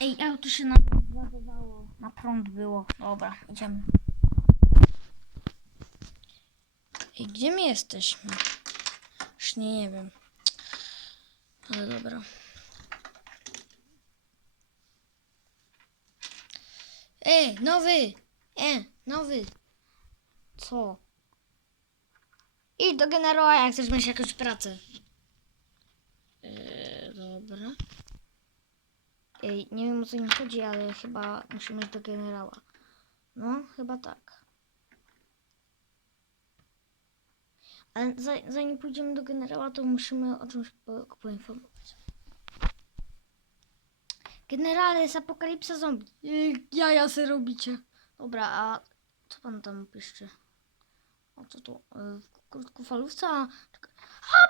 Ej, auto się na ładowało. Na prąd było. Dobra, idziemy. Ej, gdzie my jesteśmy? Już nie, nie wiem. Ale dobra. Ej, nowy! E, nowy! Co? Idź do generała, jak chcesz mieć jakąś pracę. Eee, dobra. Ej, nie wiem o co mi chodzi, ale chyba musimy iść do generała. No, chyba tak. Ale za, zanim pójdziemy do generała, to musimy o czymś po, poinformować. Generale, jest apokalipsa zombie. Jaja se robicie. Dobra, a co pan tam pisze? O co to? E, W krótkofalówce? A, czekaj. A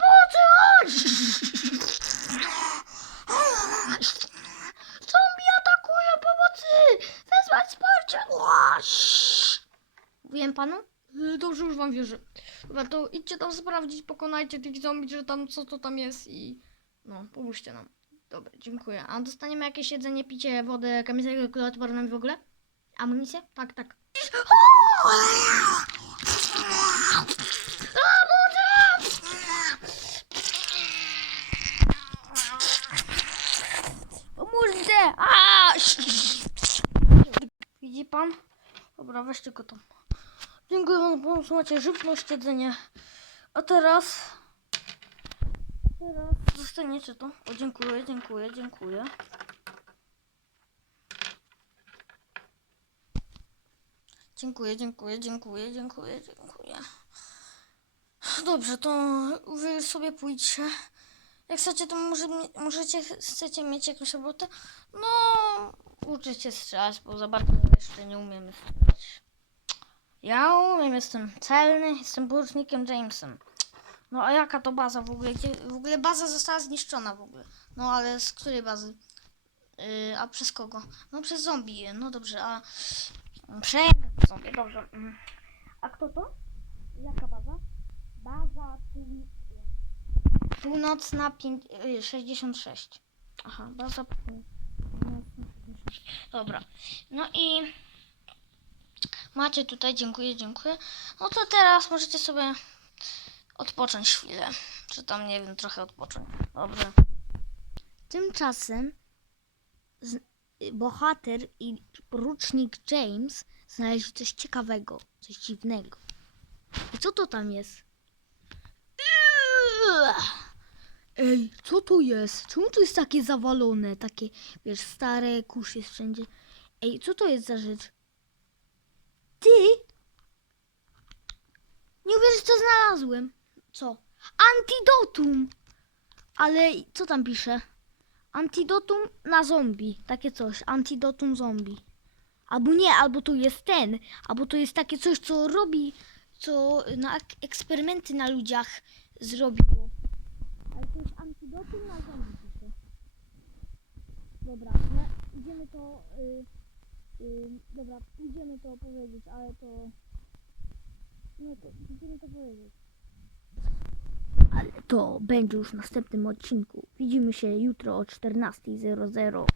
wsparcie! Mówiłem panu? Y, Dobrze, już wam wierzę. Dobra, to idźcie tam sprawdzić, pokonajcie tych zombie, że tam co to tam jest i no, pomóżcie nam. Dobra, dziękuję. A dostaniemy jakieś jedzenie, picie, wodę, kamizelkę kalkulatorową w ogóle? Amunicję? Tak, tak. Pomóżcie! A! Widzi pan? Dobra, weźcie go tam. Dziękuję wam pomoc, macie żywność, jedzenie. A teraz... Teraz dostaniecie to. O, dziękuję, dziękuję, dziękuję. Dziękuję, dziękuję, dziękuję, dziękuję, dziękuję. Dobrze, to wy sobie pójdźcie. Jak chcecie, to może, możecie, chcecie mieć jakąś robotę? No, uczycie strzelać, bo za bardzo jeszcze nie umiemy strzelać. Ja umiem, jestem celny, jestem porucznikiem Jamesem. No a jaka to baza w ogóle? Gdzie, w ogóle baza została zniszczona w ogóle. No ale z której bazy? Yy, a przez kogo? No przez zombie. No dobrze, a... Przejęte zombie, dobrze. Mm. A kto to? Jaka baza? Baza pół... Północna pięć, y, 66. Aha, baza pół- północna 66. Dobra. No i macie tutaj, dziękuję, dziękuję. No to teraz możecie sobie odpocząć chwilę. Czy tam, nie wiem, trochę odpocząć. Dobrze. Tymczasem bohater i porucznik James znaleźli coś ciekawego, coś dziwnego. I co to tam jest? Ej, co to jest? Czemu to jest takie zawalone? Takie, wiesz, stare, jest wszędzie. Ej, co to jest za rzecz? Ty? Nie uwierzysz, co znalazłem. Co? Antidotum! Ale co tam pisze? Antidotum na zombie. Takie coś. Antidotum zombie. Albo nie, albo to jest ten. Albo to jest takie coś, co robi, co na ek- eksperymenty na ludziach zrobiło. Ale to jest antidotum na zombie pisze. Dobra, no, idziemy to... Y, y, dobra, idziemy to powiedzieć, ale to... Nie, to idziemy to powiedzieć. Ale to będzie już w następnym odcinku. Widzimy się jutro o 14.00.